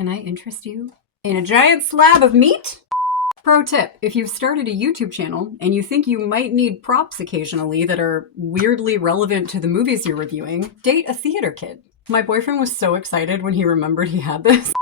Can I interest you in a giant slab of meat? Pro tip, if you've started a YouTube channel and you think you might need props occasionally that are weirdly relevant to the movies you're reviewing, date a theater kid. My boyfriend was so excited when he remembered he had this.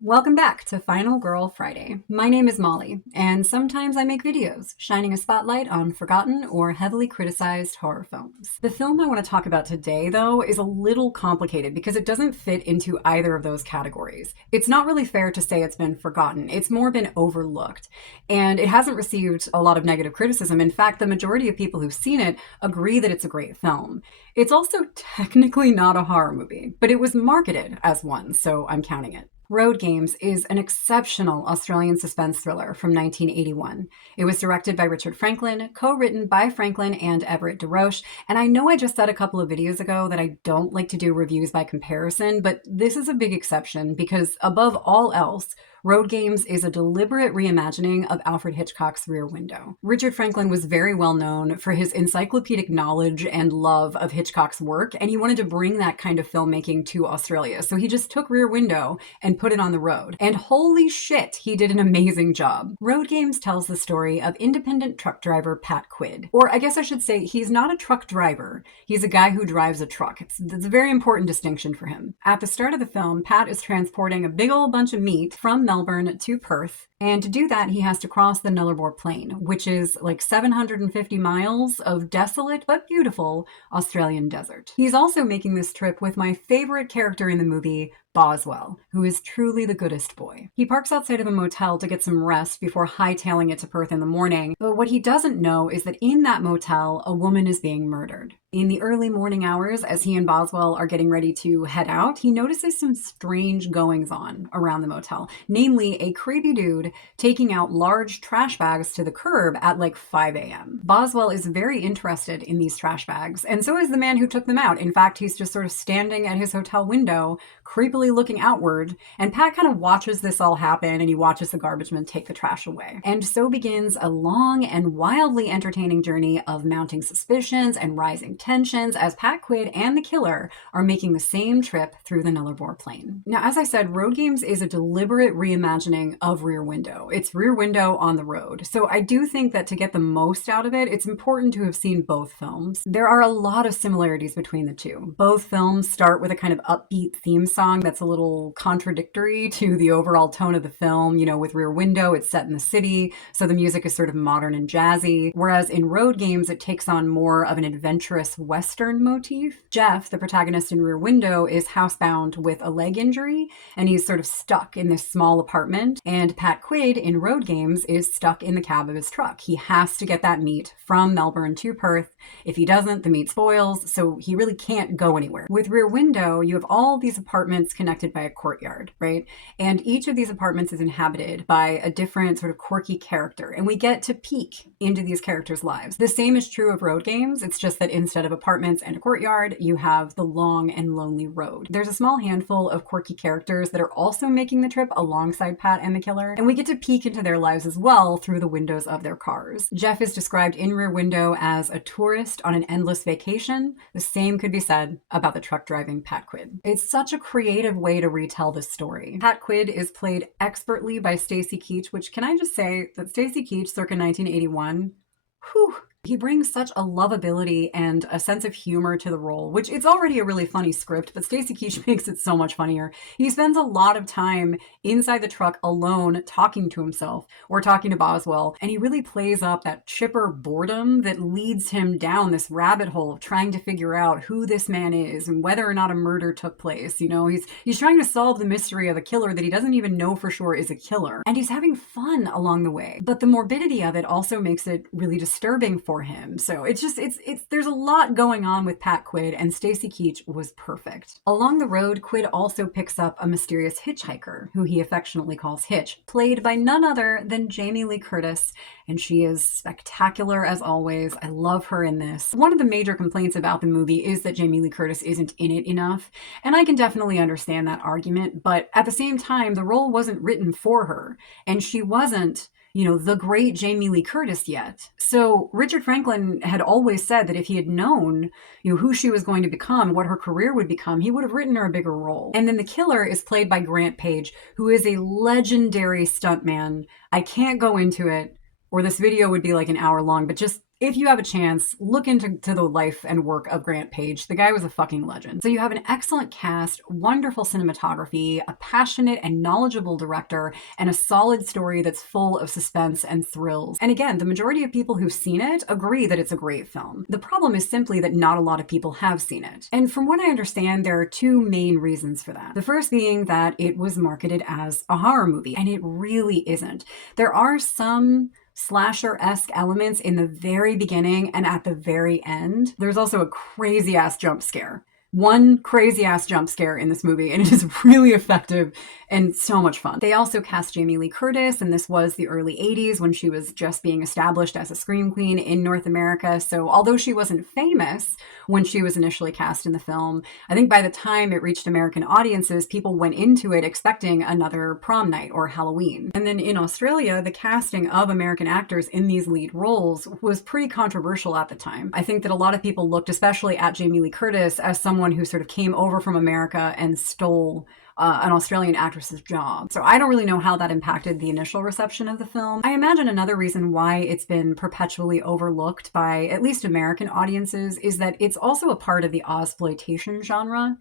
Welcome back to Final Girl Friday. My name is Molly, and sometimes I make videos shining a spotlight on forgotten or heavily criticized horror films. The film I want to talk about today, though, is a little complicated because it doesn't fit into either of those categories. It's not really fair to say it's been forgotten. It's more been overlooked, and it hasn't received a lot of negative criticism. In fact, the majority of people who've seen it agree that it's a great film. It's also technically not a horror movie, but it was marketed as one, so I'm counting it. Roadgames is an exceptional Australian suspense thriller from 1981. It was directed by Richard Franklin, co-written by Franklin and Everett DeRoche, and I know I just said a couple of videos ago that I don't like to do reviews by comparison, but this is a big exception because above all else, Roadgames is a deliberate reimagining of Alfred Hitchcock's Rear Window. Richard Franklin was very well known for his encyclopedic knowledge and love of Hitchcock's work, and he wanted to bring that kind of filmmaking to Australia. So he just took Rear Window and put it on the road. And holy shit, he did an amazing job. Roadgames tells the story of independent truck driver Pat Quid. Or I guess I should say he's not a truck driver. He's a guy who drives a truck. It's a very important distinction for him. At the start of the film, Pat is transporting a big old bunch of meat from Melbourne to Perth. And to do that, he has to cross the Nullarbor Plain, which is like 750 miles of desolate but beautiful Australian desert. He's also making this trip with my favorite character in the movie, Boswell, who is truly the goodest boy. He parks outside of a motel to get some rest before hightailing it to Perth in the morning, but what he doesn't know is that in that motel, a woman is being murdered. In the early morning hours, as he and Boswell are getting ready to head out, he notices some strange goings-on around the motel, namely a creepy dude taking out large trash bags to the curb at like 5 a.m. Boswell is very interested in these trash bags, and so is the man who took them out. In fact, he's just sort of standing at his hotel window, creepily looking outward, and Pat kind of watches this all happen, and he watches the garbage men take the trash away. And so begins a long and wildly entertaining journey of mounting suspicions and rising tensions as Pat Quid and the killer are making the same trip through the Nullarbor Plain. Now, as I said, Roadgames is a deliberate reimagining of Rear Window. It's Rear Window on the road. So I do think that to get the most out of it, it's important to have seen both films. There are a lot of similarities between the two. Both films start with a kind of upbeat theme song that's a little contradictory to the overall tone of the film. You know, with Rear Window, it's set in the city, so the music is sort of modern and jazzy, whereas in Roadgames, it takes on more of an adventurous Western motif. Jeff, the protagonist in Rear Window, is housebound with a leg injury, and he's sort of stuck in this small apartment, and Pat Quid in Roadgames is stuck in the cab of his truck. He has to get that meat from Melbourne to Perth. If he doesn't, the meat spoils, so he really can't go anywhere. With Rear Window, you have all these apartments connected by a courtyard, right? And each of these apartments is inhabited by a different sort of quirky character, and we get to peek into these characters' lives. The same is true of Roadgames. It's just that instead of apartments and a courtyard, you have the long and lonely road. There's a small handful of quirky characters that are also making the trip alongside Pat and the killer, and we get to peek into their lives as well through the windows of their cars. Jeff is described in Rear Window as a tourist on an endless vacation. The same could be said about the truck driving Pat Quid. It's such a creative way to retell this story. Pat Quid is played expertly by Stacy Keach, which can I just say that Stacy Keach circa 1981, whew, he brings such a lovability and a sense of humor to the role, which it's already a really funny script, but Stacy Keach makes it so much funnier. He spends a lot of time inside the truck alone talking to himself or talking to Boswell, and he really plays up that chipper boredom that leads him down this rabbit hole of trying to figure out who this man is and whether or not a murder took place. You know, he's trying to solve the mystery of a killer that he doesn't even know for sure is a killer, and he's having fun along the way. But the morbidity of it also makes it really disturbing for him. So it's there's a lot going on with Pat Quid, and Stacy Keach was perfect. Along the road, Quid also picks up a mysterious hitchhiker, who he affectionately calls Hitch, played by none other than Jamie Lee Curtis, and she is spectacular as always. I love her in this. One of the major complaints about the movie is that Jamie Lee Curtis isn't in it enough, and I can definitely understand that argument, but at the same time, the role wasn't written for her, and she wasn't the great Jamie Lee Curtis yet. So Richard Franklin had always said that if he had known, who she was going to become, what her career would become, he would have written her a bigger role. And then the killer is played by Grant Page, who is a legendary stuntman. I can't go into it, or this video would be like an hour long, but just if you have a chance, look into the life and work of Grant Page. The guy was a fucking legend. So you have an excellent cast, wonderful cinematography, a passionate and knowledgeable director, and a solid story that's full of suspense and thrills. And again, the majority of people who've seen it agree that it's a great film. The problem is simply that not a lot of people have seen it. And from what I understand, there are two main reasons for that. The first being that it was marketed as a horror movie, and it really isn't. There are some slasher-esque elements in the very beginning and at the very end. There's also a crazy-ass jump scare. One crazy-ass jump scare in this movie, and it is really effective and so much fun. They also cast Jamie Lee Curtis, and this was the early 80s when she was just being established as a scream queen in North America. So although she wasn't famous when she was initially cast in the film, I think by the time it reached American audiences, people went into it expecting another prom night or Halloween. And then in Australia, the casting of American actors in these lead roles was pretty controversial at the time. I think that a lot of people looked especially at Jamie Lee Curtis as someone who sort of came over from America and stole an Australian actress's job. So I don't really know how that impacted the initial reception of the film. I imagine another reason why it's been perpetually overlooked by at least American audiences is that it's also a part of the Ozploitation genre.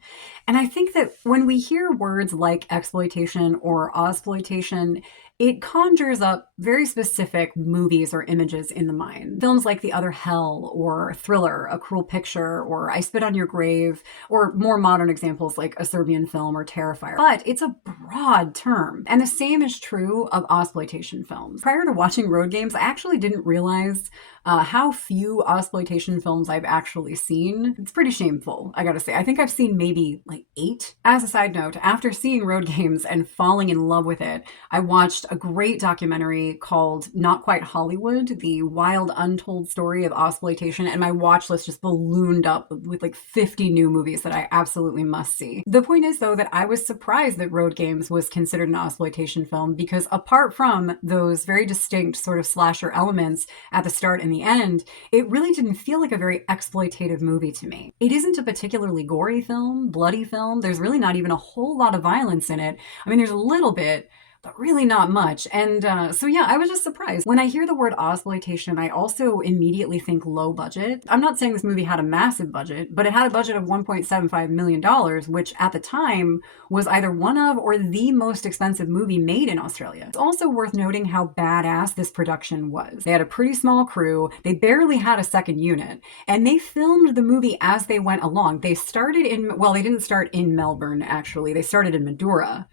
And I think that when we hear words like exploitation or Ozploitation, it conjures up very specific movies or images in the mind. Films like The Other Hell or Thriller, A Cruel Picture, or I Spit on Your Grave, or more modern examples like a Serbian Film or Terrifier. But it's a broad term, and the same is true of Ozploitation films. Prior to watching Roadgames, I actually didn't realize how few Ozploitation films I've actually seen. It's pretty shameful, I gotta say. I think I've seen maybe like 8. As a side note, after seeing Roadgames and falling in love with it, I watched a great documentary called Not Quite Hollywood, the wild untold story of Ozploitation, and my watch list just ballooned up with like 50 new movies that I absolutely must see. The point is, though, that I was surprised that Roadgames was considered an Ozploitation film because apart from those very distinct sort of slasher elements at the start and the end, it really didn't feel like a very exploitative movie to me. It isn't a particularly gory film, bloody film. There's really not even a whole lot of violence in it. I mean, there's a little bit, but really not much. And so yeah, I was just surprised. When I hear the word Ozploitation, I also immediately think low budget. I'm not saying this movie had a massive budget, but it had a budget of $1.75 million, which at the time was either one of or the most expensive movie made in Australia. It's also worth noting how badass this production was. They had a pretty small crew, they barely had a second unit, and they filmed the movie as they went along. They started in, well, they didn't start in Melbourne, actually. They started in Madura.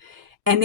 And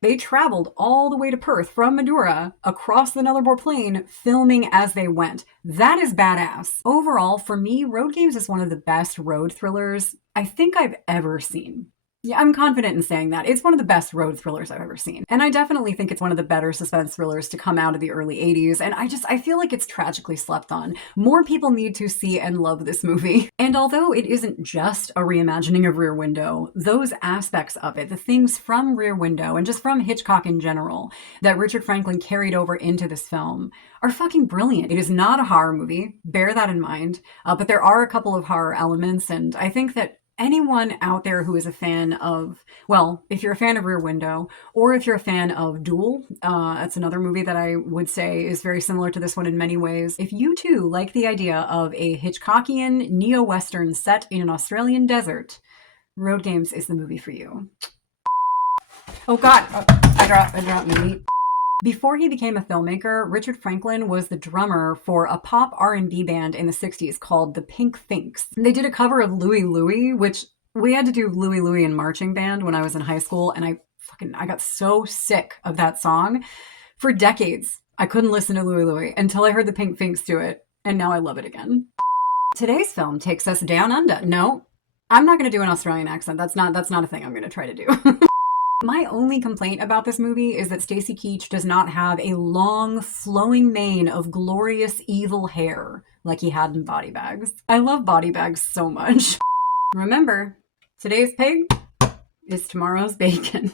they traveled all the way to Perth from Madura across the Nullarbor Plain, filming as they went. That is badass. Overall, for me, Roadgames is one of the best road thrillers I think I've ever seen. Yeah, I'm confident in saying that. It's one of the best road thrillers I've ever seen. And I definitely think it's one of the better suspense thrillers to come out of the early 80s. And I feel like it's tragically slept on. More people need to see and love this movie. And although it isn't just a reimagining of Rear Window, those aspects of it, the things from Rear Window and just from Hitchcock in general that Richard Franklin carried over into this film are fucking brilliant. It is not a horror movie. Bear that in mind. But there are a couple of horror elements. And I think that anyone out there who is a fan of, well, if you're a fan of Rear Window, or if you're a fan of Duel, that's another movie that I would say is very similar to this one in many ways. If you too like the idea of a Hitchcockian neo-Western set in an Australian desert, Roadgames is the movie for you. Oh God, I dropped meat. Before he became a filmmaker, Richard Franklin was the drummer for a pop R&B band in the 60s called the Pink Finks. They did a cover of Louie Louie, which we had to do Louie Louie in marching band when I was in high school, and I got so sick of that song. For decades, I couldn't listen to Louie Louie until I heard the Pink Finks do it, and now I love it again. Today's film takes us down under. No, I'm not going to do an Australian accent. That's not a thing I'm going to try to do. My only complaint about this movie is that Stacy Keach does not have a long, flowing mane of glorious, evil hair like he had in Body Bags. I love Body Bags so much. Remember, today's pig is tomorrow's bacon.